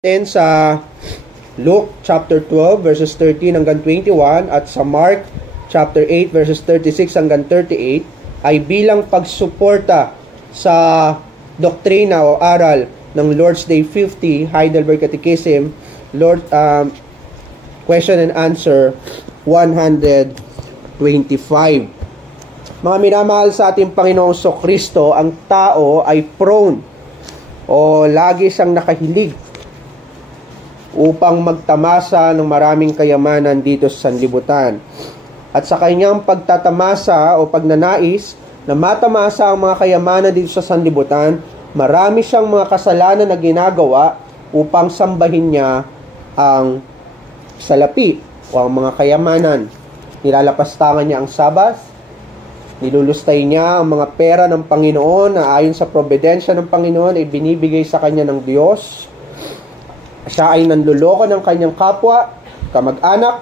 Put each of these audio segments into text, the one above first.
natin sa Luke chapter 12 verses 13 hanggang 21 at sa Mark chapter 8 verses 36 hanggang 38 ay bilang pagsuporta sa doktrina o aral ng Lord's Day 50 Heidelberg Catechism, question and answer 125. Mga minamahal sa ating Panginoong Kristo, ang tao ay prone o lagi siyang nakahilig upang magtamasa ng maraming kayamanan dito sa sanlibutan. At sa kanyang pagtatamasa o pagnanais na matamasa ang mga kayamanan dito sa sanlibutan, marami siyang mga kasalanan na ginagawa upang sambahin niya ang salapi o ang mga kayamanan. Nilalapastangan niya ang Sabas, nilulustay niya ang mga pera ng Panginoon na ayon sa probidensya ng Panginoon ay binibigay sa kanya ng Diyos. Siya ay nanluloko ng kanyang kapwa, kamag-anak,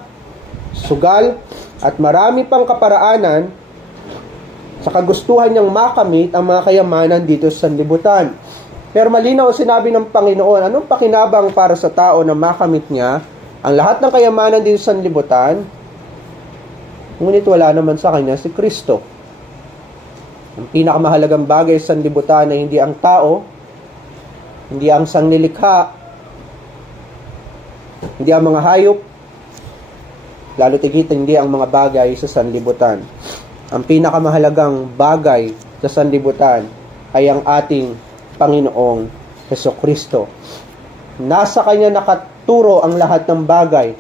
sugal, at marami pang kaparaanan sa kagustuhan niyang makamit ang mga kayamanan dito sa sanlibutan. Pero malinaw sinabi ng Panginoon, anong pakinabang para sa tao na makamit niya ang lahat ng kayamanan dito sa sanlibutan, ngunit wala naman sa kanya si Kristo. Ang pinakamahalagang bagay sa sanlibutan ay hindi ang tao, hindi ang sanglilikha, hindi ang mga hayop, lalo tigit hindi ang mga bagay sa sanlibutan. Ang pinakamahalagang bagay sa sanlibutan ay ang ating Panginoong Jesucristo. Nasa Kanya nakaturo ang lahat ng bagay.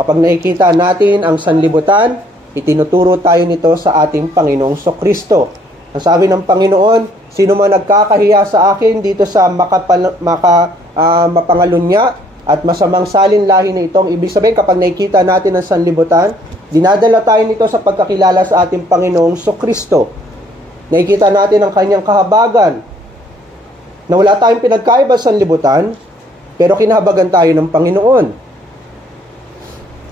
Kapag nakikita natin ang sanlibutan, itinuturo tayo nito sa ating Panginoong Jesucristo. Ang sabi ng Panginoon, sino man nagkakahiya sa akin dito sa mapangalunya at masamang salin lahi na itong, ibig sabihin kapag nakikita natin ang sanlibutan, dinadala tayo nito sa pagkakilala sa ating Panginoong Jesucristo. Nakikita natin ang kanyang kahabagan, na wala tayong pinagkaiba sa sanlibutan, pero kinahabagan tayo ng Panginoon.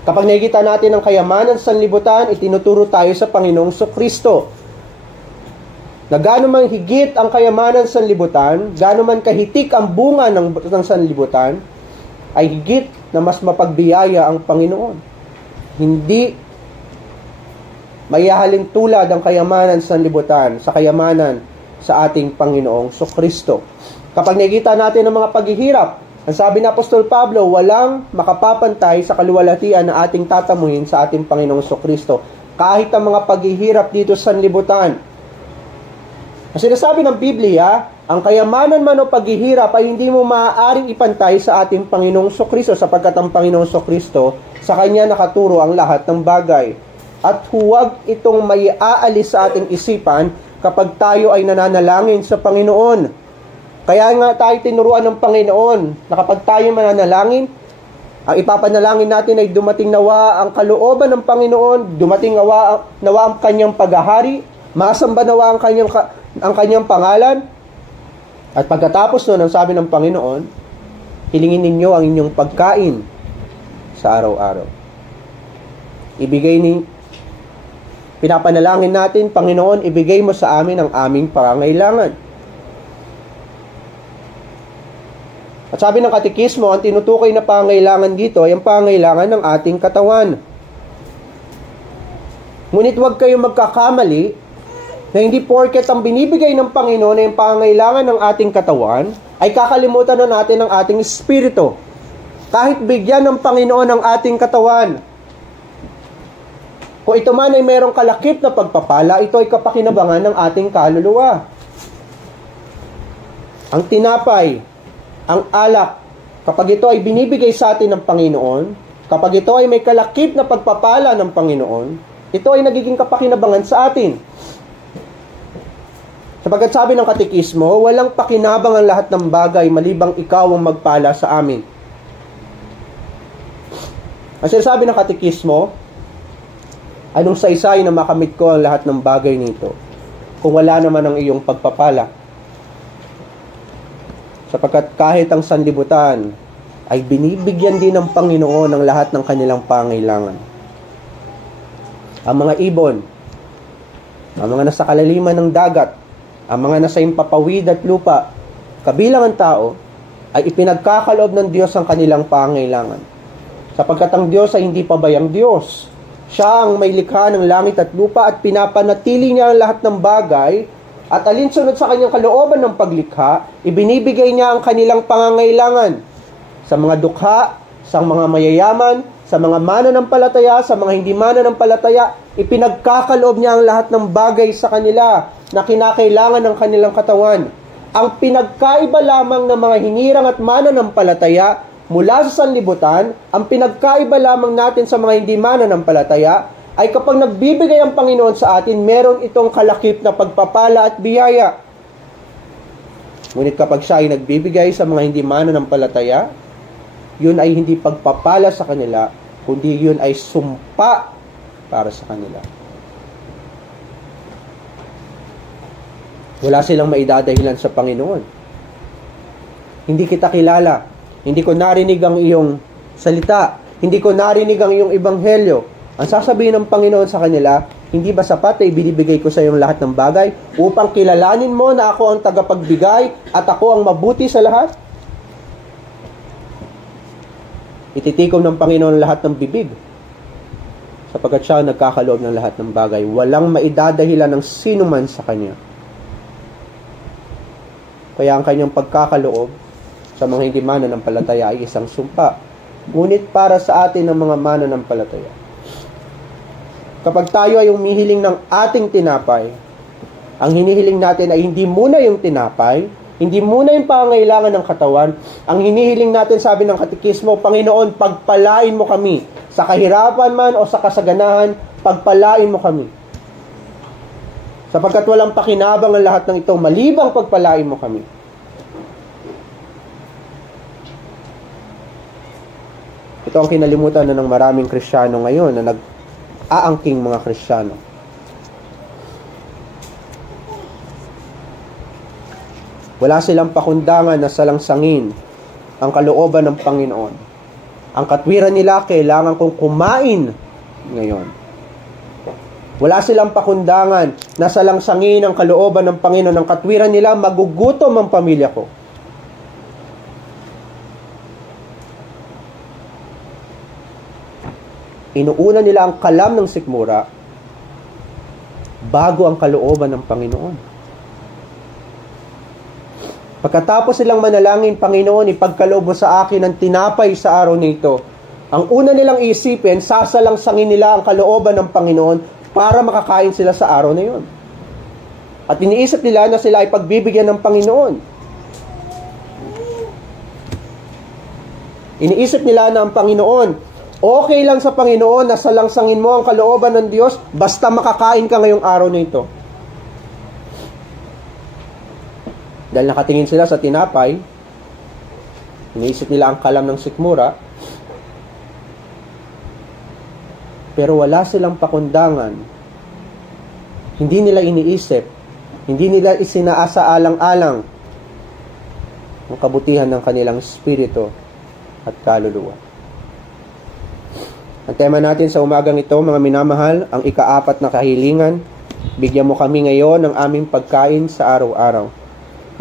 Kapag nakikita natin ang kayamanan sa sanlibutan, itinuturo tayo sa Panginoong Jesucristo. Na gaano man higit ang kayamanan sa sanlibutan, gaano man kahitik ang bunga ng sanlibutan, ay higit na mas mapagbiyaya ang Panginoon. Hindi mayahalin tulad ang kayamanan sa sanlibutan sa kayamanan sa ating Panginoong Jesucristo. Kapag nakikita natin ang mga paghihirap, ang sabi ni Apostol Pablo, walang makapapantay sa kaluwalhatian na ating tatamuhin sa ating Panginoong Jesucristo. Kahit ang mga paghihirap dito sa sanlibutan. Ang sinasabi ng Biblia, ang kayamanan man o paghihirap ay hindi mo maaaring ipantay sa ating Panginoong Jesucristo sapagkat ang Panginoong Jesucristo sa Kanya nakaturo ang lahat ng bagay. At huwag itong may aalis sa ating isipan kapag tayo ay nananalangin sa Panginoon. Kaya nga tayo tinuruan ng Panginoon na kapag tayo mananalangin, ang ipapanalangin natin ay dumating nawa ang kalooban ng Panginoon, dumating nawa ang Kanyang paghahari, masamba nawa ang Kanyang pangalan. At pagkatapos nun, ang sabi ng Panginoon, hilingin ninyo ang inyong pagkain sa araw-araw. Pinapanalangin natin, Panginoon, ibigay mo sa amin ang aming pangangailangan. At sabi ng katekismo, ang tinutukoy na pangangailangan dito ay ang pangangailangan ng ating katawan. Ngunit huwag kayong magkakamali na hindi porket ang binibigay ng Panginoon ay ang pangangailangan ng ating katawan, ay kakalimutan na natin ang ating espiritu. Kahit bigyan ng Panginoon ang ating katawan, kung ito man ay mayroong kalakip na pagpapala, ito ay kapakinabangan ng ating kaluluwa. Ang tinapay, ang alak, kapag ito ay binibigay sa atin ng Panginoon, kapag ito ay may kalakip na pagpapala ng Panginoon, ito ay nagiging kapakinabangan sa atin. Sapagkat sabi ng katekismo, walang pakinabang ang lahat ng bagay malibang ikaw ang magpala sa amin. Ang sinasabi ng katekismo, anong saysay na makamit ko ang lahat ng bagay nito kung wala naman ang iyong pagpapala? Sapagkat kahit ang sanlibutan ay binibigyan din ng Panginoon ang lahat ng kanilang pangailangan. Ang mga ibon, ang mga nasa kalaliman ng dagat, ang mga nasa impapawid at lupa, kabilang ang tao, ay ipinagkakaloob ng Diyos ang kanilang pangailangan. Sapagkat ang Diyos ay hindi pabayang Diyos. Siya ang may likha ng langit at lupa at pinapanatili niya ang lahat ng bagay at alinsunod sa kanyang kalooban ng paglikha, ibinibigay niya ang kanilang pangangailangan sa mga dukha, sa mga mayayaman, sa mga mananampalataya, sa mga hindi mananampalataya, ipinagkakaloob niya ang lahat ng bagay sa kanila na kinakailangan ng kanilang katawan. Ang pinagkaiba lamang ng mga hinirang at mananampalataya mula sa sanlibutan, ang pinagkaiba lamang natin sa mga hindi mananampalataya, ay kapag nagbibigay ang Panginoon sa atin, meron itong kalakip na pagpapala at biyaya. Ngunit kapag siya ay nagbibigay sa mga hindi mananampalataya, yun ay hindi pagpapala sa kanila, kundi yun ay sumpa para sa kanila. Wala silang maidadahilan sa Panginoon. Hindi kita kilala. Hindi ko narinig ang iyong salita. Hindi ko narinig ang iyong ebanghelyo. Ang sasabihin ng Panginoon sa kanila, hindi ba sapat na ibinibigay ko sa iyong lahat ng bagay upang kilalanin mo na ako ang tagapagbigay at ako ang mabuti sa lahat? Ititikom ng Panginoon lahat ng bibig sapagkat siya nagkakaloob ng lahat ng bagay. Walang maidadahilan ng sino man sa Kanya. Kaya ang Kanyang pagkakaloob sa mga hindi mananampalataya ay isang sumpa. Ngunit para sa atin ng mga mananampalataya, kapag tayo ay umihiling ng ating tinapay, ang hinihiling natin ay hindi muna yung tinapay, hindi muna yung pangangailangan ng katawan. Ang hinihiling natin, sabi ng katekismo, Panginoon, pagpalain mo kami. Sa kahirapan man o sa kasaganahan, pagpalain mo kami. Sapagkat walang pakinabang ang lahat ng ito, malibang pagpalain mo kami. Ito ang kinalimutan na ng maraming Kristiyano ngayon na nag-aangking mga Kristiyano. Wala silang pakundangan na salangsangin ang kalooban ng Panginoon. Ang katwiran nila, kailangan kong kumain ngayon. Wala silang pakundangan na salangsangin ang kalooban ng Panginoon. Ang katwiran nila, magugutom ang pamilya ko. Inuuna nila ang kalam ng sikmura bago ang kalooban ng Panginoon. Pagkatapos silang manalangin, Panginoon, ipagkaloob mo sa akin ang tinapay sa araw nito. Ang una nilang isipin, sasalangsangin nila ang kalooban ng Panginoon para makakain sila sa araw na yun. At iniisip nila na sila ay pagbibigyan ng Panginoon. Iniisip nila na ang Panginoon, okay lang sa Panginoon na salangsangin mo ang kalooban ng Diyos basta makakain ka ngayong araw na ito. Dahil nakatingin sila sa tinapay, iniisip nila ang kalam ng sikmura, pero wala silang pakundangan. Hindi nila iniisip, hindi nila isinaasa-alang-alang ang kabutihan ng kanilang espiritu at kaluluwa. Ang tema natin sa umagang ito, mga minamahal, ang ika-4 na kahilingan, bigyan mo kami ngayon ng aming pagkain sa araw-araw.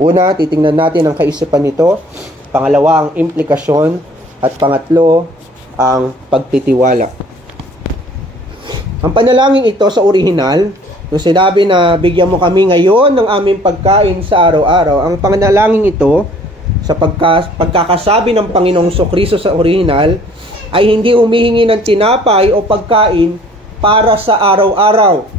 Una, titingnan natin ang kaisipan nito. Pangalawa, ang implikasyon. At pangatlo, ang pagtitiwala. Ang panalangin ito sa orihinal, nung sinabi na bigyan mo kami ngayon ng aming pagkain sa araw-araw, ang panalangin ito sa pagkakasabi ng Panginoong Kristo sa orihinal ay hindi humihingi ng tinapay o pagkain para sa araw-araw.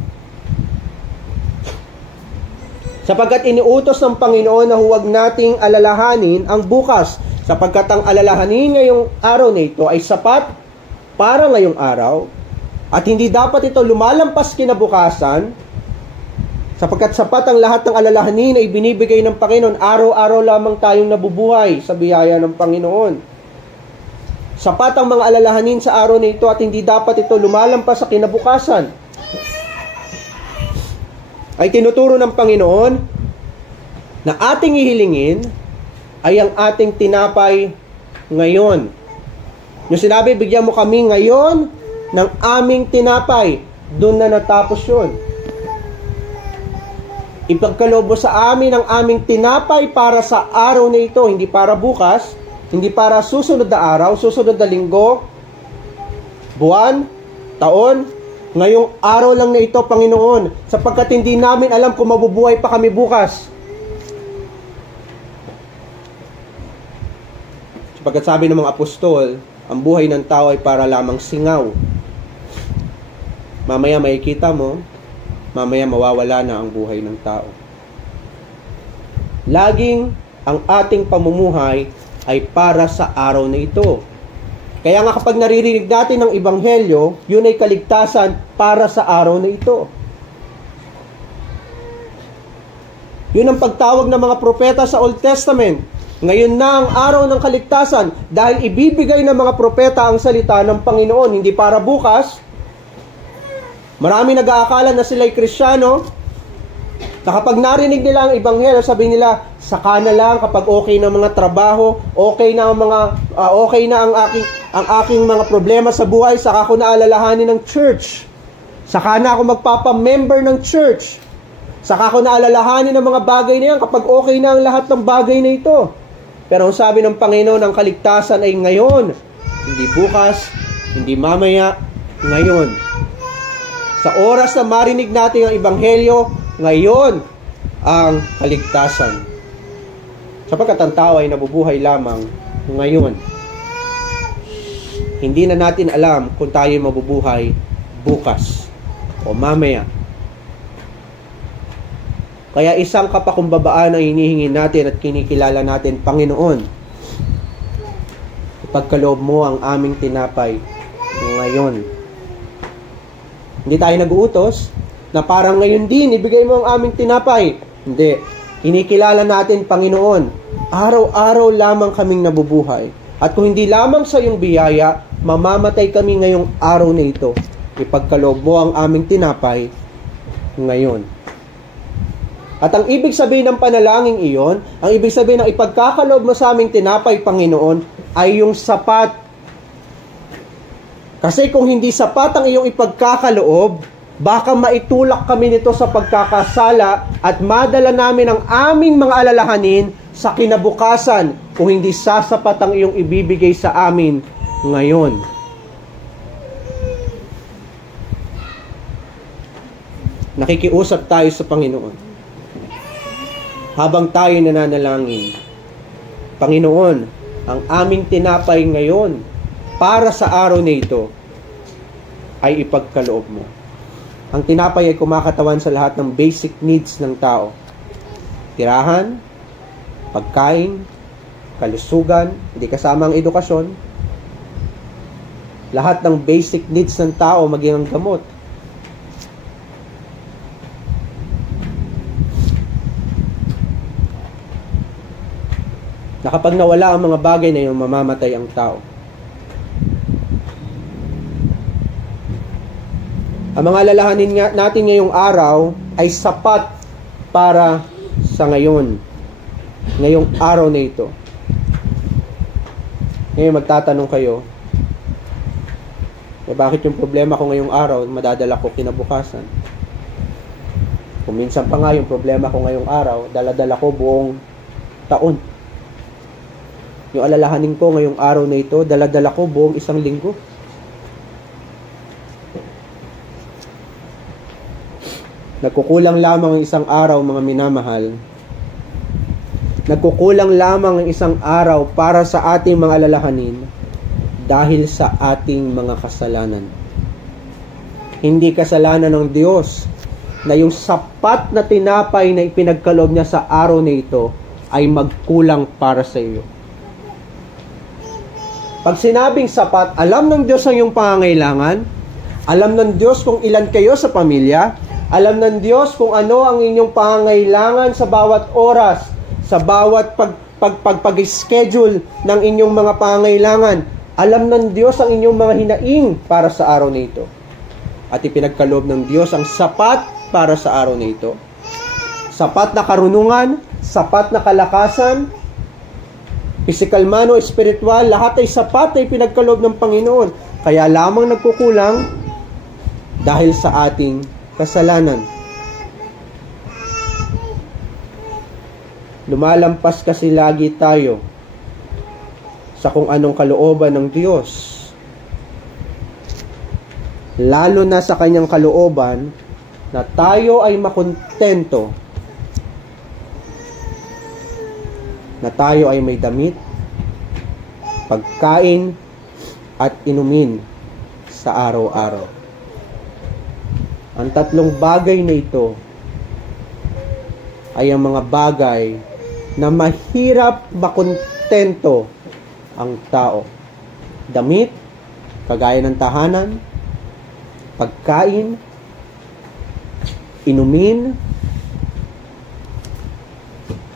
Sapagkat iniutos ng Panginoon na huwag nating alalahanin ang bukas, sapagkat ang alalahanin ngayong araw na ito ay sapat para ngayong araw, at hindi dapat ito lumalampas kinabukasan, sapagkat sapat ang lahat ng alalahanin na ibinibigay ng Panginoon, araw-araw lamang tayong nabubuhay sa biyaya ng Panginoon. Sapat ang mga alalahanin sa araw na ito at hindi dapat ito lumalampas sa kinabukasan. Ay tinuturo ng Panginoon na ating ihilingin ay ang ating tinapay ngayon. Yung sinabi, bigyan mo kami ngayon ng aming tinapay, doon na natapos yun. Ipagkaloob mo sa amin ang aming tinapay para sa araw na ito, hindi para bukas, hindi para susunod na araw, susunod na linggo, buwan, taon, ngayong araw lang na ito, Panginoon, sapagkat hindi namin alam kung mabubuhay pa kami bukas. Sapagkat sabi ng mga apostol, ang buhay ng tao ay para lamang singaw. Mamaya makikita mo, mamaya mawawala na ang buhay ng tao. Laging ang ating pamumuhay ay para sa araw na ito. Kaya nga kapag naririnig natin ng Ebanghelyo, yun ay kaligtasan para sa araw na ito. Yun ang pagtawag ng mga propeta sa Old Testament. Ngayon na ang araw ng kaligtasan dahil ibibigay ng mga propeta ang salita ng Panginoon, hindi para bukas. Marami nag-aakala na sila'y Kristiyano, na kapag narinig nila ang Ebanghelyo, sabi nila, saka na lang kapag okay na mga trabaho, okay na ang aking mga problema sa buhay, saka ko na alalahanin ng church. Saka na ako magpapa-member ng church. Saka ko na alalahanin ng mga bagay na yan kapag okay na ang lahat ng bagay na ito. Pero ang sabi ng Panginoon, ang kaligtasan ay ngayon, hindi bukas, hindi mamaya, ngayon. Sa oras na marinig natin ang Ebanghelyo, ngayon ang kaligtasan. Sapagkat ang tao ay nabubuhay lamang ngayon. Hindi na natin alam kung tayo mabubuhay bukas o mamaya. Kaya isang kapakumbabaan ang hinihingi natin at kinikilala natin, Panginoon, ipagkaloob mo ang aming tinapay ngayon. Hindi tayo nag-uutos na parang ngayon din, ibigay mo ang aming tinapay. Hindi. Kinikilala natin, Panginoon, araw-araw lamang kaming nabubuhay. At kung hindi lamang sa iyong biyaya, mamamatay kami ngayong araw na ito. Ipagkaloob mo ang aming tinapay ngayon. At ang ibig sabihin ng panalangin iyon, ang ibig sabihin ng ipagkakaloob mo sa aming tinapay, Panginoon, ay yung sapat. Kasi kung hindi sapat ang iyong ipagkakaloob, baka maitulak kami nito sa pagkakasala at madala namin ang aming mga alalahanin sa kinabukasan kung hindi sasapat ang iyong ibibigay sa amin ngayon. Nakikiusap tayo sa Panginoon. Habang tayo nananalangin, Panginoon, ang aming tinapay ngayon, para sa araw na ito, ay ipagkaloob mo. Ang tinapay ay kumakatawan sa lahat ng basic needs ng tao. Tirahan, pagkain, kalusugan, hindi kasama ang edukasyon. Lahat ng basic needs ng tao, maging ang gamot. Na kapag nawala ang mga bagay na yun, mamamatay ang tao. Ang mga alalahanin natin ngayong araw ay sapat para sa ngayon. Ngayong araw na ito. Ngayon magtatanong kayo, bakit yung problema ko ngayong araw, madadala ko kinabukasan? Kung minsan pa nga yung problema ko ngayong araw, daladala ko buong taon. Yung alalahanin ko ngayong araw na ito, daladala ko buong isang linggo. Nagkukulang lamang ang isang araw, mga minamahal. Nagkukulang lamang ang isang araw para sa ating mga alalahanin dahil sa ating mga kasalanan. Hindi kasalanan ng Diyos na yung sapat na tinapay na ipinagkaloob niya sa araw na ito ay magkulang para sa iyo. Pag sinabing sapat, alam ng Diyos ang iyong pangangailangan, alam ng Diyos kung ilan kayo sa pamilya, alam ng Diyos kung ano ang inyong pangangailangan sa bawat oras, sa bawat pag-schedule ng inyong mga pangangailangan. Alam ng Diyos ang inyong mga hinaing para sa araw na ito. At ipinagkaloob ng Diyos ang sapat para sa araw na ito. Sapat na karunungan, sapat na kalakasan, physical man o spiritual, lahat ay sapat na ipinagkaloob ng Panginoon. Kaya lamang nagkukulang dahil sa ating kasalanan. Lumalampas kasi lagi tayo sa kung anong kalooban ng Diyos. Lalo na sa kanyang kalooban na tayo ay makontento, na tayo ay may damit, pagkain, at inumin sa araw-araw. Ang tatlong bagay na ito ay ang mga bagay na mahirap makontento ang tao. Damit, kagaya ng tahanan, pagkain, inumin.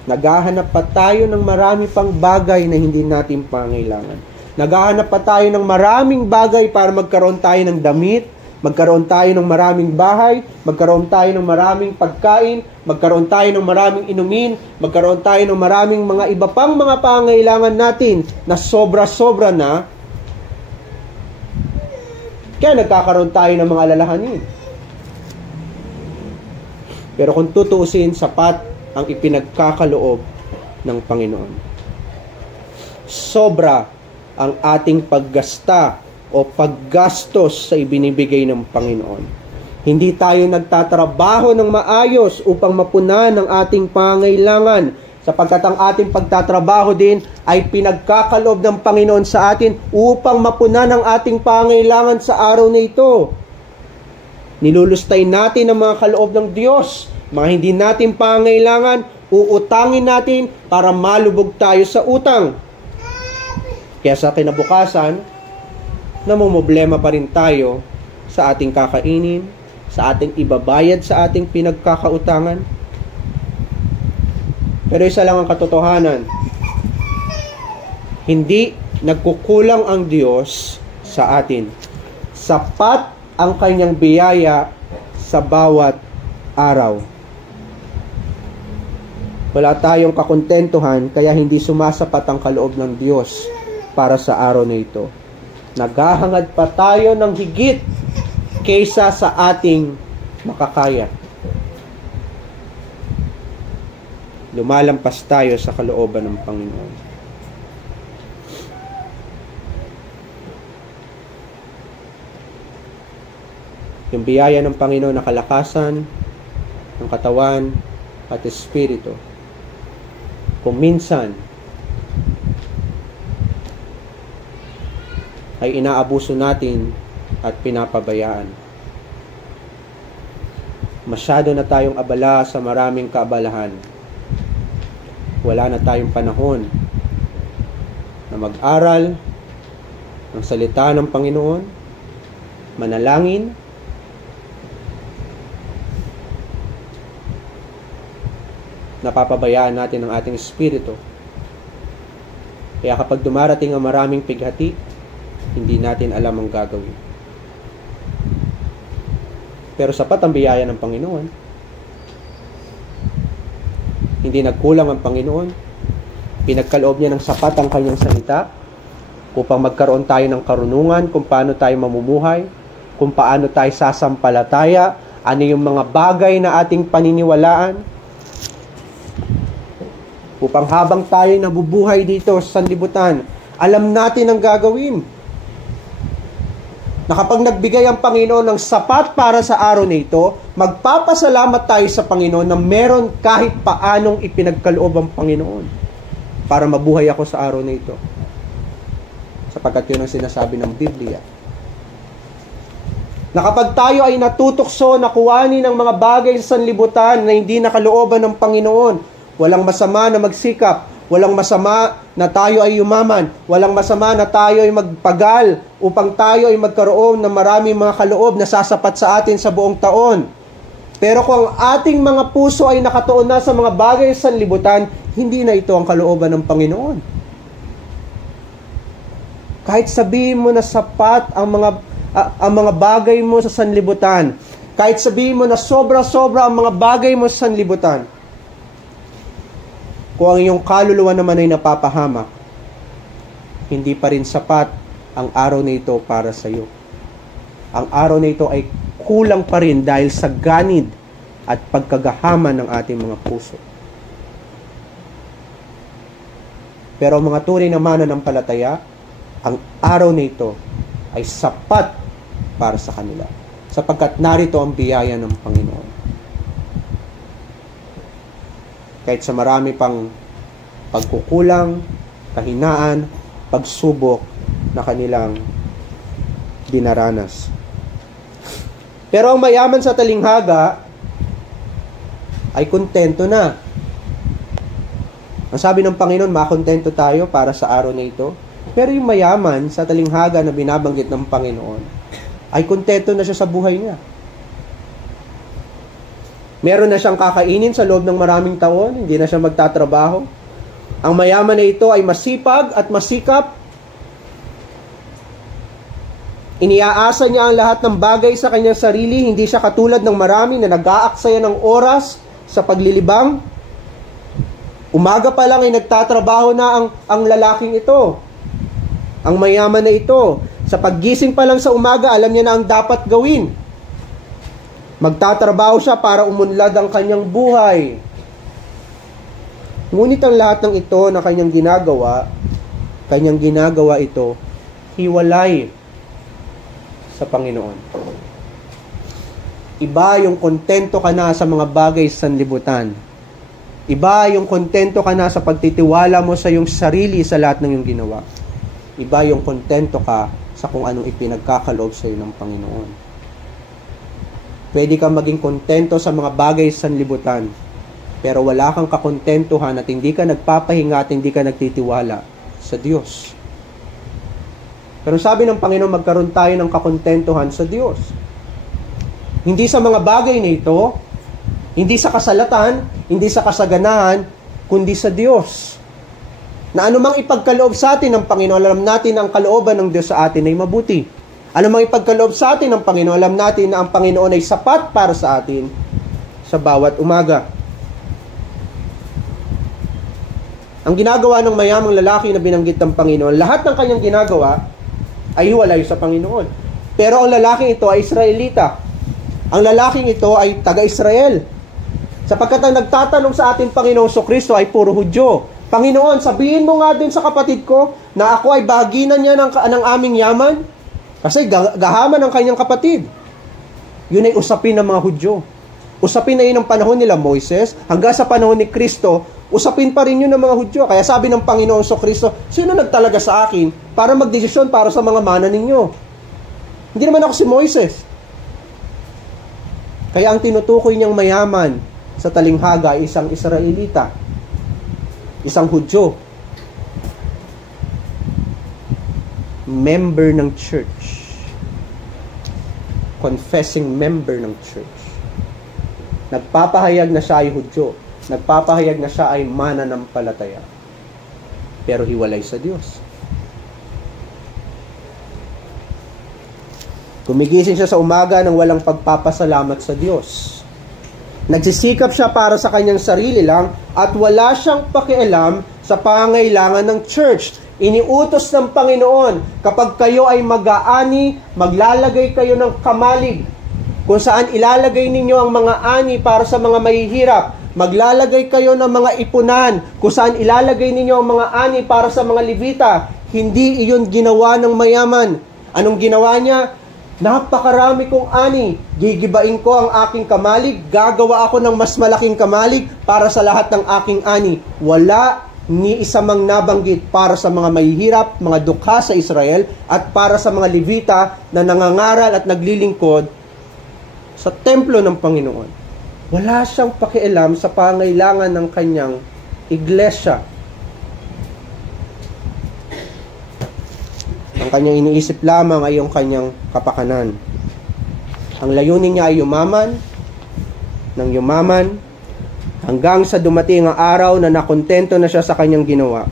Naghahanap pa tayo ng marami pang bagay na hindi natin pangailangan. Naghahanap pa tayo ng maraming bagay para magkaroon tayo ng damit, magkaroon tayo ng maraming bahay, magkaroon tayo ng maraming pagkain, magkaroon tayo ng maraming inumin, magkaroon tayo ng maraming mga iba pang mga pangailangan natin na sobra-sobra na. Kaya nagkakaroon tayo ng mga alalahanin. Pero kung tutuusin, sapat ang ipinagkakaloob ng Panginoon. Sobra ang ating paggasta o paggastos sa ibinibigay ng Panginoon. Hindi tayo nagtatrabaho ng maayos upang mapunan ang ating pangailangan, sapagkat ang ating pagtatrabaho din ay pinagkakaloob ng Panginoon sa atin upang mapunan ang ating pangailangan sa araw na ito. Nilulustay natin ang mga kaloob ng Diyos, mga hindi natin pangailangan, uutangin natin para malubog tayo sa utang. Kaya sa kinabukasan, namumblema pa rin tayo sa ating kakainin, sa ating ibabayad sa ating pinagkakautangan. Pero isa lang ang katotohanan, hindi nagkukulang ang Diyos sa atin. Sapat ang kanyang biyaya sa bawat araw. Wala tayong kakontentuhan, kaya hindi sumasapat ang kaloob ng Diyos para sa araw na ito. Naghahangad pa tayo ng higit kaysa sa ating makakaya. Lumalampas tayo sa kalooban ng Panginoon. Yung biyaya ng Panginoon na kalakasan ng katawan at espiritu. Kung minsan ay inaabuso natin at pinapabayaan. Masyado na tayong abala sa maraming kaabalahan. Wala na tayong panahon na mag-aral ng salita ng Panginoon, manalangin, napapabayaan natin ang ating espiritu. Kaya kapag dumarating ang maraming pighati, hindi natin alam ang gagawin. Pero sapat ang biyaya ng Panginoon. Hindi nagkulang ang Panginoon. Pinagkaloob niya ng sapat ang kanyang salita upang magkaroon tayo ng karunungan kung paano tayo mamumuhay, kung paano tayo sasampalataya, ano yung mga bagay na ating paniniwalaan, upang habang tayo nabubuhay dito sa sanlibutan, alam natin ang gagawin. Na kapag nagbigay ang Panginoon ng sapat para sa araw na ito, magpapasalamat tayo sa Panginoon na meron kahit paanong ipinagkaloob ang Panginoon para mabuhay ako sa araw na ito. Sapagkat yun ang sinasabi ng Biblia. Na kapag tayo ay natutokso na kuhanin ang mga bagay sa sanlibutan na hindi nakalooban ng Panginoon, walang masama na magsikap, walang masama na tayo ay yumaman, walang masama na tayo ay magpagal upang tayo ay magkaroon ng maraming mga kaloob na sasapat sa atin sa buong taon. Pero kung ang ating mga puso ay nakatuon na sa mga bagay sa sanlibutan, hindi na ito ang kalooban ng Panginoon. Kahit sabihin mo na sapat ang mga bagay mo sa sanlibutan, kahit sabihin mo na sobra-sobra ang mga bagay mo sa sanlibutan, kung ang iyong kaluluwa naman ay napapahamak, hindi pa rin sapat ang araw na ito para sa iyo. Ang araw na ito ay kulang pa rin dahil sa ganid at pagkagahaman ng ating mga puso. Pero ang mga tunay na mananampalataya, ang araw na ito ay sapat para sa kanila. Sapagkat narito ang biyaya ng Panginoon. Kahit sa marami pang pagkukulang, kahinaan, pagsubok na kanilang dinaranas. Pero ang mayaman sa talinghaga ay kontento na. Ang sabi ng Panginoon, makontento tayo para sa araw na ito. Pero yung mayaman sa talinghaga na binabanggit ng Panginoon, ay kontento na siya sa buhay niya. Meron na siyang kakainin sa loob ng maraming taon, hindi na siya magtatrabaho. Ang mayaman na ito ay masipag at masikap. Iniaasa niya ang lahat ng bagay sa kanyang sarili, hindi siya katulad ng marami na nag-aaksaya ng oras sa paglilibang. Umaga pa lang ay nagtatrabaho na ang lalaking ito. Ang mayaman na ito, sa paggising pa lang sa umaga, alam niya na ang dapat gawin. Magtatrabaho siya para umunlad ang kanyang buhay. Ngunit ang lahat ng ito na kanyang ginagawa ito, hiwalay sa Panginoon. Iba yung kontento ka na sa mga bagay sa sanlibutan. Iba yung kontento ka na sa pagtitiwala mo sa iyong sarili sa lahat ng iyong ginawa. Iba yung kontento ka sa kung anong ipinagkakaloob sa iyo ng Panginoon. Pwede kang maging kontento sa mga bagay sa sanlibutan, pero wala kang kakontentuhan at hindi ka nagpapahinga at hindi ka nagtitiwala sa Diyos. Pero sabi ng Panginoon, magkaroon tayo ng kakontentuhan sa Diyos. Hindi sa mga bagay na ito, hindi sa kasalatan, hindi sa kasaganahan, kundi sa Diyos. Na anumang ipagkaloob sa atin ng Panginoon, alam natin ang kalooban ng Diyos sa atin ay mabuti. Anumang ipagkaloob sa atin ng Panginoon, alam natin na ang Panginoon ay sapat para sa atin sa bawat umaga. Ang ginagawa ng mayamang lalaki na binanggit ng Panginoon, lahat ng kanyang ginagawa ay hiwalay sa Panginoon. Pero ang lalaking ito ay Israelita. Ang lalaking ito ay taga-Israel. Sapagkat ang nagtatanong sa ating Panginoong Kristo ay puro Hudyo. Panginoon, sabihin mo nga din sa kapatid ko na ako ay bahaginan niya ng aming yaman. Kasi gahaman ng kanyang kapatid. Yun ay usapin ng mga Hudyo. Usapin na yun ng panahon nila Moises, hanggang sa panahon ni Kristo, usapin pa rin yun ng mga Hudyo. Kaya sabi ng Panginoon Kristo, sino nagtalaga sa akin para magdesisyon para sa mga mana ninyo? Hindi naman ako si Moises. Kaya ang tinutukoy niyang mayaman sa talinghaga ay isang Israelita, isang Hudyo, member ng church, confessing member ng church. Nagpapahayag na siya ay Hudyo, nagpapahayag na siya ay mananampalataya, pero hiwalay sa Diyos. Gumigising siya sa umaga nang walang pagpapasalamat sa Diyos. Nagsisikap siya para sa kanyang sarili lang at wala siyang pakialam sa pangangailangan ng church. Iniutos ng Panginoon, kapag kayo ay mag-aani, maglalagay kayo ng kamalig, kung saan ilalagay ninyo ang mga ani para sa mga mahihirap. Maglalagay kayo ng mga ipunan, kung saan ilalagay ninyo ang mga ani para sa mga Levita. Hindi iyon ginawa ng mayaman. Anong ginawa niya? Napakarami kong ani, gigibain ko ang aking kamalig, gagawa ako ng mas malaking kamalig para sa lahat ng aking ani. Wala ni isa mang nabanggit para sa mga mahihirap, mga dukha sa Israel, at para sa mga Levita na nangangaral at naglilingkod sa templo ng Panginoon. Wala siyang pakialam sa pangailangan ng kanyang iglesia. Ang kanyang iniisip lamang ay yung kanyang kapakanan. Ang layunin niya ay yumaman ng yumaman hanggang sa dumating ang araw na nakontento na siya sa kanyang ginawa.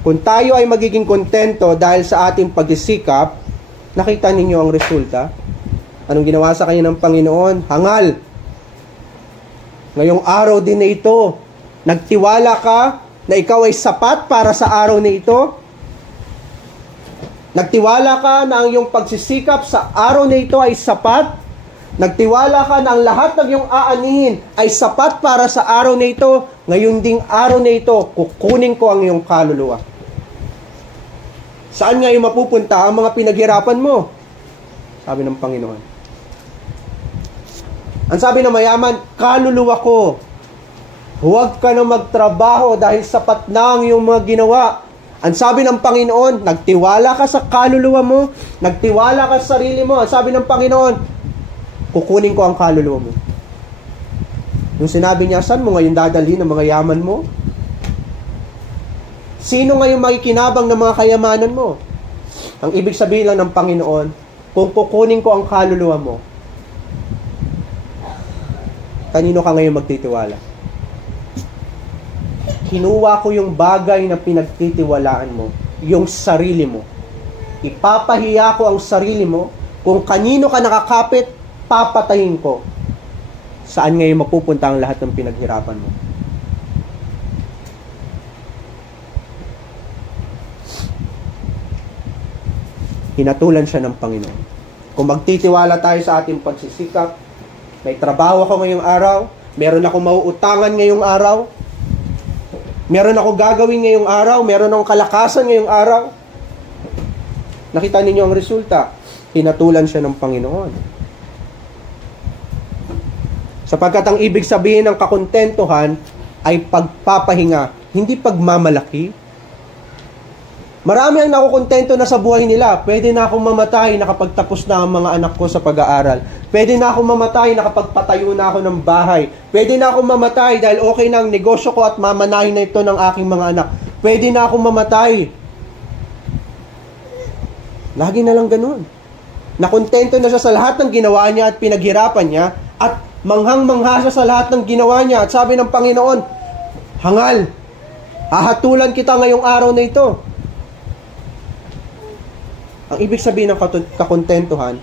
Kung tayo ay magiging kontento dahil sa ating pagsisikap, nakita ninyo ang resulta. Anong ginawa sa kanya ng Panginoon? Hangal. Ngayong araw din na ito, nagtiwala ka na ikaw ay sapat para sa araw na ito? Nagtiwala ka na ang iyong pagsisikap sa araw na ito ay sapat Nagtiwala ka na ang lahat ng iyong aanihin ay sapat para sa araw na ito. Ngayon ding araw na ito, kukunin ko ang iyong kaluluwa. Saan ngayon mapupunta ang mga pinaghirapan mo? Sabi ng Panginoon. Ang sabi ng mayaman, kaluluwa ko. Huwag ka na magtrabaho dahil sapat na ang iyong mga ginawa. Ang sabi ng Panginoon, nagtiwala ka sa kaluluwa mo, nagtiwala ka sa sarili mo. Ang sabi ng Panginoon, kukunin ko ang kaluluwa mo. Yung sinabi niya, saan mo ngayon dadalhin ang mga yaman mo? Sino ngayon makikinabang ng mga kayamanan mo? Ang ibig sabihin lang ng Panginoon, kung kukunin ko ang kaluluwa mo, kanino ka ngayon magtitiwala? Kinuha ko yung bagay na pinagtitiwalaan mo, yung sarili mo. Ipapahiya ko ang sarili mo, kung kanino ka nakakapit, papatayin ko. Saan ngayon mapupunta ang lahat ng pinaghirapan mo? Hinatulan siya ng Panginoon. Kung magtitiwala tayo sa ating pagsisikap, may trabaho ako ngayong araw, meron akong mauutangan ngayong araw, meron akong gagawin ngayong araw, meron akong kalakasan ngayong araw. Nakita ninyo ang resulta. Hinatulan siya ng Panginoon. Sapagkat ang ibig sabihin ng kakontentuhan ay pagpapahinga, hindi pagmamalaki. Marami ang nakukontento na sa buhay nila. Pwede na akong mamatay nakapagtapos na ang mga anak ko sa pag-aaral. Pwede na akong mamatay nakapagpatayo na ako ng bahay. Pwede na akong mamatay dahil okay na ang negosyo ko at mamanahin na ito ng aking mga anak. Pwede na akong mamatay. Lagi na lang ganun. Nakontento na siya sa lahat ng ginawa niya at pinaghirapan niya at manghang-mangha siya sa lahat ng ginawa niya. At sabi ng Panginoon, hangal, hahatulan kita ngayong araw na ito. Ang ibig sabihin ng kakontentuhan,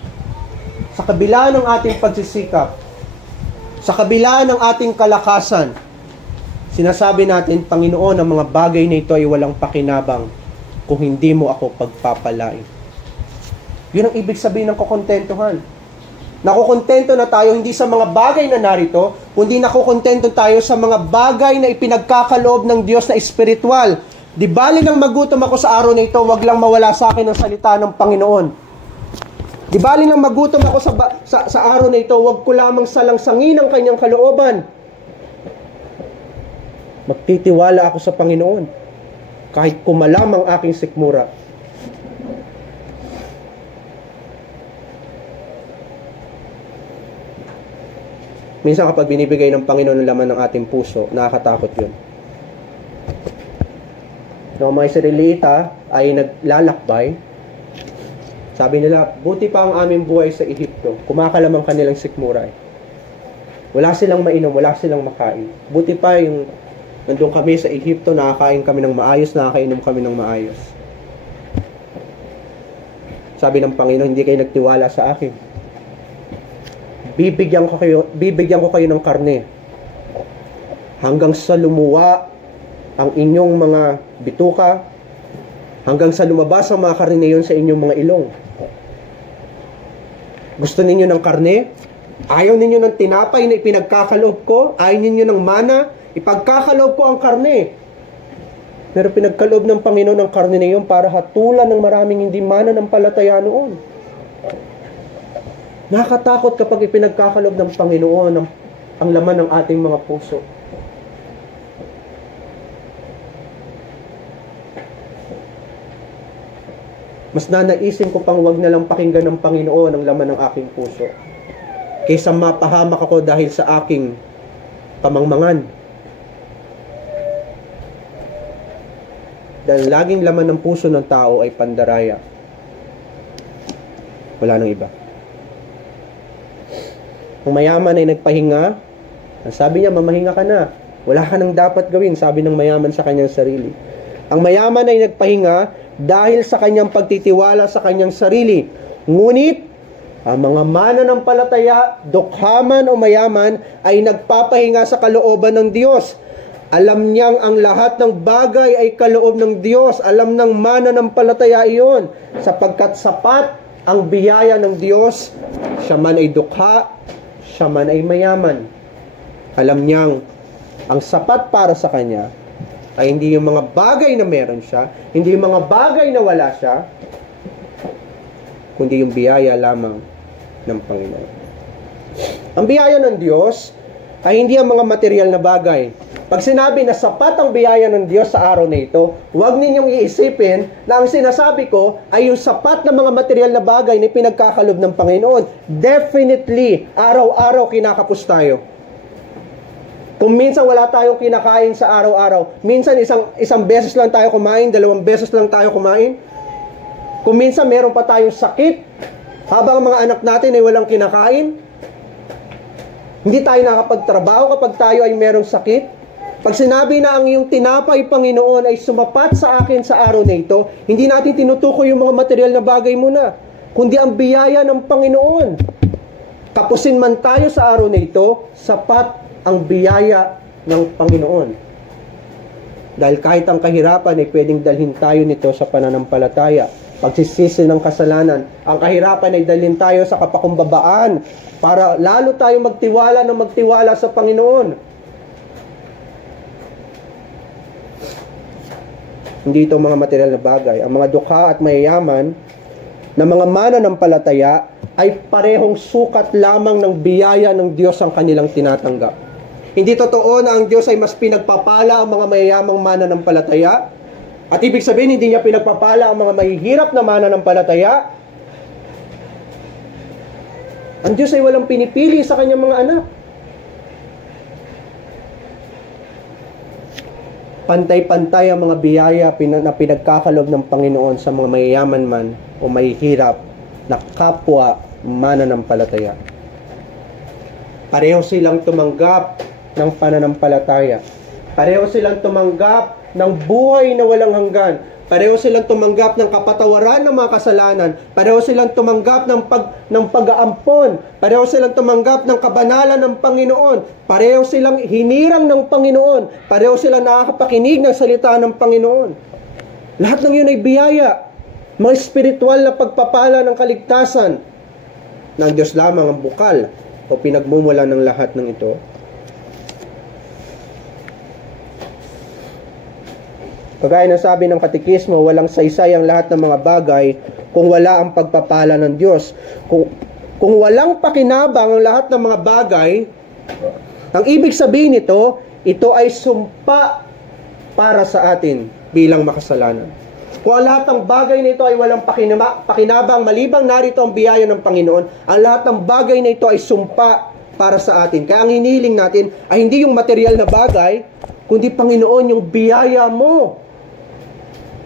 sa kabila ng ating pagsisikap, sa kabila ng ating kalakasan, sinasabi natin, Panginoon, ang mga bagay na ito ay walang pakinabang kung hindi mo ako pagpapalain. Yun ang ibig sabihin ng kakontentuhan. Nakukontento na tayo hindi sa mga bagay na narito, kundi nakukontento tayo sa mga bagay na ipinagkakaloob ng Diyos na espiritual. Di bali nang magutom ako sa araw na ito, wag lang mawala sa akin ang salita ng Panginoon. Di bali nang magutom ako sa araw na ito, wag ko lamang salangsangin ang kanyang kalooban. Magtitiwala ako sa Panginoon, kahit kumalam ang aking sikmura. Minsan kapag binibigay ng Panginoon ng laman ng ating puso, nakakatakot yun. Noong mga Israelita ay naglalakbay, sabi nila, buti pa ang aming buhay sa Ehipto. Kumakalam ang kanilang sikmura. Wala silang mainom, wala silang makain. Buti pa yung nandun kami sa Ehipto, nakakain kami ng maayos, nakakainom kami ng maayos. Sabi ng Panginoon, hindi kayo nagtiwala sa akin. Bibigyan ko kayo ng karne hanggang sa lumuwa ang inyong mga bituka, hanggang sa lumabas ang mga karne na yun sa inyong mga ilong. Gusto ninyo ng karne? Ayaw ninyo ng tinapay na ipinagkakaloob ko? Ayaw ninyo ng mana? Ipagkakaloob ko ang karne. Pero pinagkaloob ng Panginoon ang karne na yun para hatulan ng maraming hindi mananampalataya noon. Nakakatakot kapag ipinagkakaloob ng Panginoon ang laman ng ating mga puso. Mas nanaisin ko pang wag na lang pakinggan ng Panginoon ang laman ng aking puso, kaysa mapahamak ako dahil sa aking kamangmangan. Dahil laging laman ng puso ng tao ay pandaraya. Wala nang iba. Kung mayaman ay nagpahinga, ang sabi niya, mamahinga ka na. Wala ka nang dapat gawin, sabi ng mayaman sa kanyang sarili. Ang mayaman ay nagpahinga dahil sa kanyang pagtitiwala sa kanyang sarili. Ngunit, ang mga mananampalataya, dukhaman o mayaman, ay nagpapahinga sa kalooban ng Diyos. Alam niyang ang lahat ng bagay ay kaloob ng Diyos. Alam ng mananampalataya iyon, sapagkat sapat ang biyaya ng Diyos, siya man ay dukha, siya man ay mayaman. Alam niyang ang sapat para sa kanya ay hindi yung mga bagay na meron siya, hindi yung mga bagay na wala siya, kundi yung biyaya lamang ng Panginoon. Ang biyaya ng Diyos ay hindi ang mga material na bagay. Pag sinabi na sapat ang biyaya ng Diyos sa araw na ito, huwag ninyong iisipin na ang sinasabi ko ay yung sapat na mga material na bagay na pinagkakalob ng Panginoon. Definitely, araw-araw kinakapos tayo. Kung minsan wala tayong kinakain sa araw-araw, minsan isang beses lang tayo kumain, 2 beses lang tayo kumain. Kung minsan meron pa tayong sakit, habang ang mga anak natin ay walang kinakain, hindi tayo nakapagtrabaho kapag tayo ay merong sakit. Pag sinabi na ang iyong tinapay, Panginoon, ay sumapat sa akin sa araw na ito, hindi natin tinutukoy yung mga material na bagay muna, kundi ang biyaya ng Panginoon. Kapusin man tayo sa araw na ito, sapat ang biyaya ng Panginoon. Dahil kahit ang kahirapan ay pwedeng dalhin tayo nito sa pananampalataya. Pagsisisi ng kasalanan, ang kahirapan ay dalhin tayo sa kapakumbabaan para lalo tayo magtiwala sa Panginoon. Hindi ito mga material na bagay. Ang mga dukha at mayayaman na mga mananampalataya ay parehong sukat lamang ng biyaya ng Diyos ang kanilang tinatanggap. Hindi totoo na ang Diyos ay mas pinagpapala ang mga mayayamang mananampalataya. At ibig sabihin, hindi niya pinagpapala ang mga mahihirap na mananampalataya. Ang Diyos ay walang pinipili sa kanyang mga anak. Pantay-pantay ang mga biyaya na pinagkakalob ng Panginoon sa mga mayayaman man o mahihirap na kapwa mananampalataya. Pareho silang tumanggap ng pananampalataya. Pareho silang tumanggap ng buhay na walang hanggan. Pareho silang tumanggap ng kapatawaran ng mga kasalanan. Pareho silang tumanggap ng pag-aampon. Pareho silang tumanggap ng kabanalan ng Panginoon. Pareho silang hinirang ng Panginoon. Pareho silang nakakapakinig ng salita ng Panginoon. Lahat ng yun ay biyaya. Mga espiritual na pagpapala ng kaligtasan. Ng Diyos lamang ang bukal o pinagmumula ng lahat ng ito. Kagaya ng sabi ng katekismo, walang saysay ang lahat ng mga bagay kung wala ang pagpapala ng Diyos. Kung walang pakinabang ang lahat ng mga bagay, ang ibig sabihin nito, ito ay sumpa para sa atin bilang makasalanan. Kung ang lahat ng bagay na ito ay walang pakinabang, malibang narito ang biyaya ng Panginoon, ang lahat ng bagay na ito ay sumpa para sa atin. Kaya ang hinihiling natin ay hindi yung material na bagay, kundi Panginoon yung biyaya mo.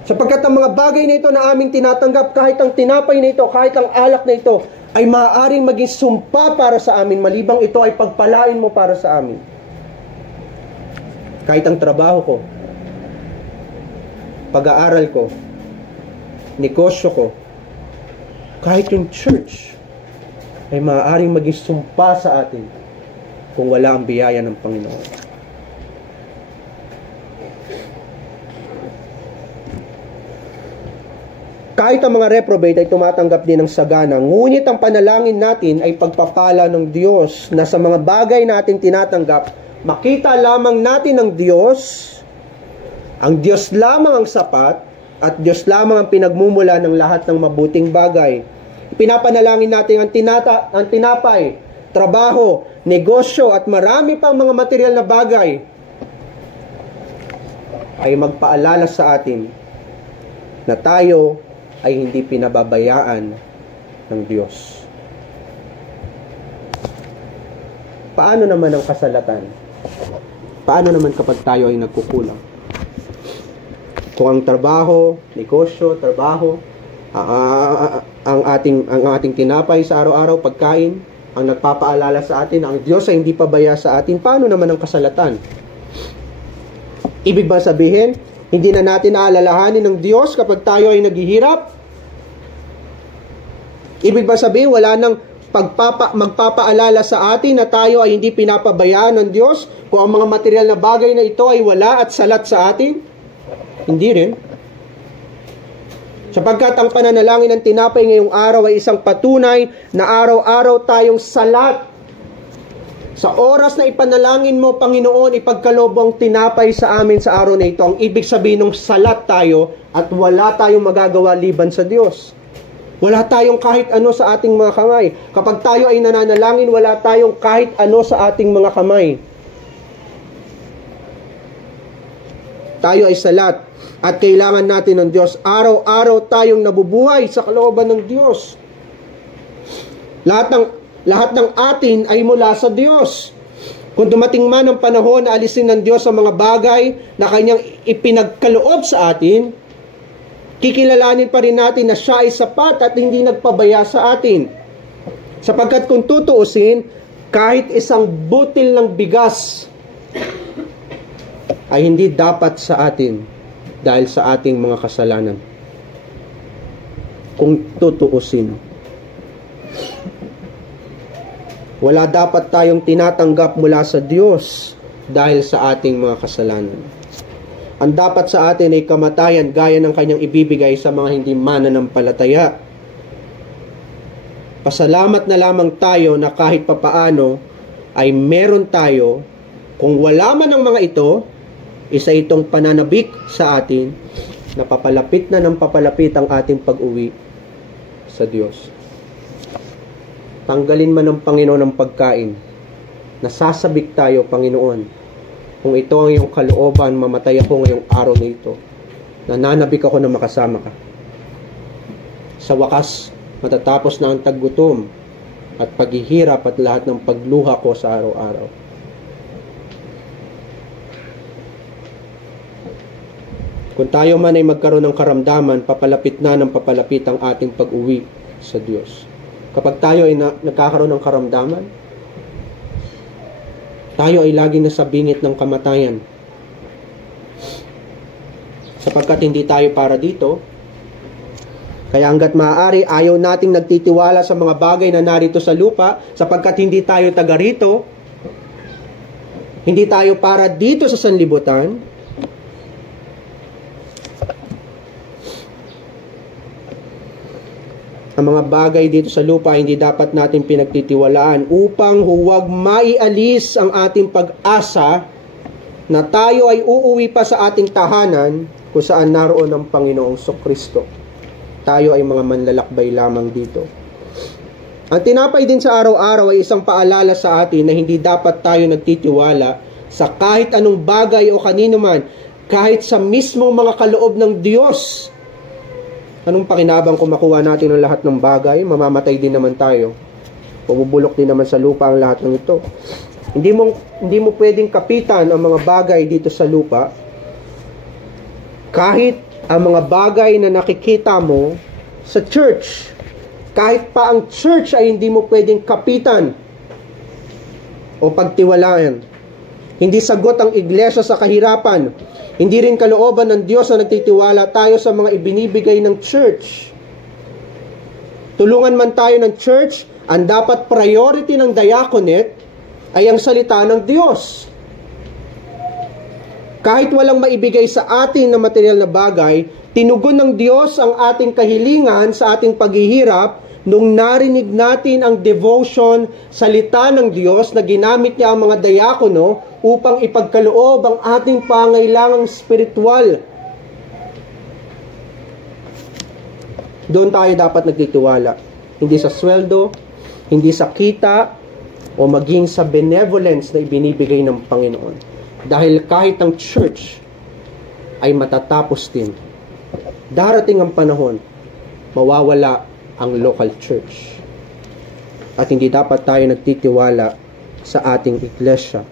Sapagkat ang mga bagay na ito na aming tinatanggap, kahit ang tinapay na ito, kahit ang alak na ito, ay maaaring maging sumpa para sa amin, malibang ito ay pagpalain mo para sa amin. Kahit ang trabaho ko, pag-aaral ko, negosyo ko, kahit yung church, ay maaaring maging sumpa sa atin kung wala ang biyaya ng Panginoon. Kahit ang mga reprobate ay tumatanggap din ng sagana, ngunit ang panalangin natin ay pagpapala ng Diyos na sa mga bagay natin tinatanggap, makita lamang natin ang Diyos lamang ang sapat, at Diyos lamang ang pinagmumula ng lahat ng mabuting bagay. Pinapanalangin natin ang tinapay, trabaho, negosyo, at marami pang mga material na bagay ay magpaalala sa atin na tayo ay hindi pinababayaan ng Diyos. Paano naman ang kasalatan? Paano naman kapag tayo ay nagkukulang? Kung ang trabaho, negosyo, ang ating tinapay sa araw-araw, pagkain, ang nagpapaalala sa atin, ang Diyos ay hindi pabaya sa atin, paano naman ang kasalatan? Ibig ba sabihin, hindi na natin aalalahanin ng Diyos kapag tayo ay naghihirap? Ibig ba sabihin, wala nang magpapaalala sa atin na tayo ay hindi pinapabayaan ng Diyos kung ang mga material na bagay na ito ay wala at salat sa atin? Hindi rin. Sapagkat ang pananalangin ng tinapay ngayong araw ay isang patunay na araw-araw tayong salat. Sa oras na ipanalangin mo, Panginoon, ipagkaloob ang tinapay sa amin sa araw na ito. Ang ibig sabihin ng salat tayo at wala tayong magagawa liban sa Diyos. Wala tayong kahit ano sa ating mga kamay. Kapag tayo ay nananalangin, wala tayong kahit ano sa ating mga kamay. Tayo ay salat at kailangan natin ng Diyos. Araw-araw tayong nabubuhay sa kalooban ng Diyos. Lahat ng atin ay mula sa Diyos. Kung dumating man ang panahon na alisin ng Diyos ang mga bagay na Kanyang ipinagkaloob sa atin, kikilalanin pa rin natin na Siya ay sapat at hindi nagpabaya sa atin. Sapagkat kung tutuusin, kahit isang butil ng bigas ay hindi dapat sa atin dahil sa ating mga kasalanan. Kung tutuusin, wala dapat tayong tinatanggap mula sa Diyos dahil sa ating mga kasalanan. Ang dapat sa atin ay kamatayan gaya ng Kanyang ibibigay sa mga hindi mananampalataya. Pasalamat na lamang tayo na kahit papaano ay meron tayo. Kung wala man ang mga ito, isa itong pananabik sa atin na papalapit na ng papalapit ang ating pag-uwi sa Diyos. Tanggalin man ng Panginoon ang pagkain. Nasasabik tayo, Panginoon. Kung ito ang iyong kalooban, mamatay ako ngayong araw na ito. Nananabik ako na makasama ka. Sa wakas, matatapos na ang taggutom at paghihirap at lahat ng pagluha ko sa araw-araw. Kung tayo man ay magkaroon ng karamdaman, papalapit na ng papalapit ang ating pag-uwi sa Diyos. Kapag tayo ay nagkakaroon ng karamdaman, tayo ay laging nasa bingit ng kamatayan. Sapagkat hindi tayo para dito, kaya hanggat maaari, ayaw nating nagtitiwala sa mga bagay na narito sa lupa, sapagkat hindi tayo taga rito, hindi tayo para dito sa sanlibutan. Ang mga bagay dito sa lupa hindi dapat natin pinagtitiwalaan upang huwag maialis ang ating pag-asa na tayo ay uuwi pa sa ating tahanan kung saan naroon ang Panginoong Kristo. Tayo ay mga manlalakbay lamang dito. Ang tinapay din sa araw-araw ay isang paalala sa atin na hindi dapat tayo nagtitiwala sa kahit anong bagay o kanino man, kahit sa mismong mga kaloob ng Diyos. Anong pakinabang kung makuha natin ang lahat ng bagay? Mamamatay din naman tayo. Pabubulok din naman sa lupa ang lahat ng ito. Hindi mo pwedeng kapitan ang mga bagay dito sa lupa. Kahit ang mga bagay na nakikita mo sa church. Kahit pa ang church ay hindi mo pwedeng kapitan o pagtiwalaan. Hindi sagot ang iglesia sa kahirapan. Hindi rin kalooban ng Diyos na nagtitiwala tayo sa mga ibinibigay ng church. Tulungan man tayo ng church, ang dapat priority ng diaconate ay ang salita ng Diyos. Kahit walang maibigay sa atin na material na bagay, tinugon ng Diyos ang ating kahilingan sa ating paghihirap nung narinig natin ang devotion, salita ng Diyos na ginamit niya ang mga diakono upang ipagkaloob ang ating pangailangang spiritual. Doon tayo dapat nagtitiwala. Hindi sa sweldo, hindi sa kita, o maging sa benevolence na ibinibigay ng Panginoon. Dahil kahit ang church ay matatapos din, darating ang panahon, mawawala ang local church. At hindi dapat tayo nagtitiwala sa ating iglesia.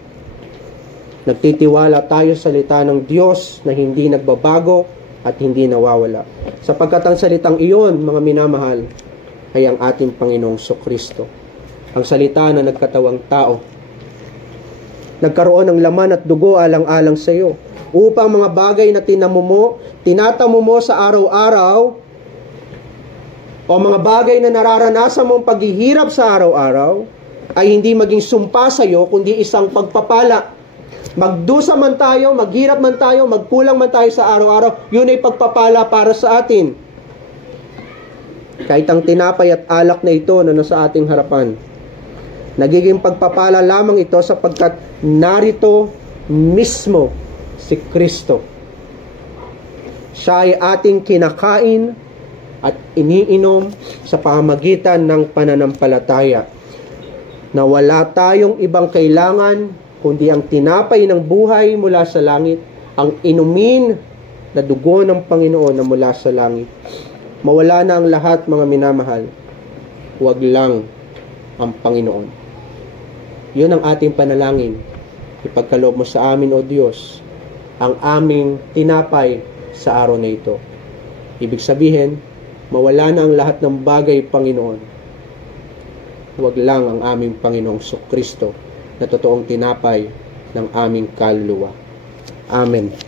Nagtitiwala tayo sa salita ng Diyos na hindi nagbabago at hindi nawawala. Sapagkat ang salitang iyon, mga minamahal, ay ang ating Panginoong Kristo. Ang salita na nagkatawang tao. Nagkaroon ng laman at dugo alang-alang sa iyo. Upang mga bagay na tinatamo mo sa araw-araw, o mga bagay na nararanasan mong paghihirap sa araw-araw, ay hindi maging sumpa sa iyo, kundi isang pagpapala. Magdusa man tayo, maghirap man tayo, magkulang man tayo sa araw-araw, yun ay pagpapala para sa atin. Kahit ang tinapay at alak na ito na nasa ating harapan, nagiging pagpapala lamang ito sapagkat narito mismo si Kristo. Siya ay ating kinakain at iniinom sa pamamagitan ng pananampalataya, na wala tayong ibang kailangan kundi ang tinapay ng buhay mula sa langit, ang inumin na dugo ng Panginoon na mula sa langit. Mawala na ang lahat, mga minamahal. Huwag lang ang Panginoon. Yun ang ating panalangin. Ipagkaloob mo sa amin, O Diyos, ang aming tinapay sa araw na ito. Ibig sabihin, mawala na ang lahat ng bagay, Panginoon. Huwag lang ang aming Panginoong Kristo na totoong tinapay ng aming kaluluwa. Amen.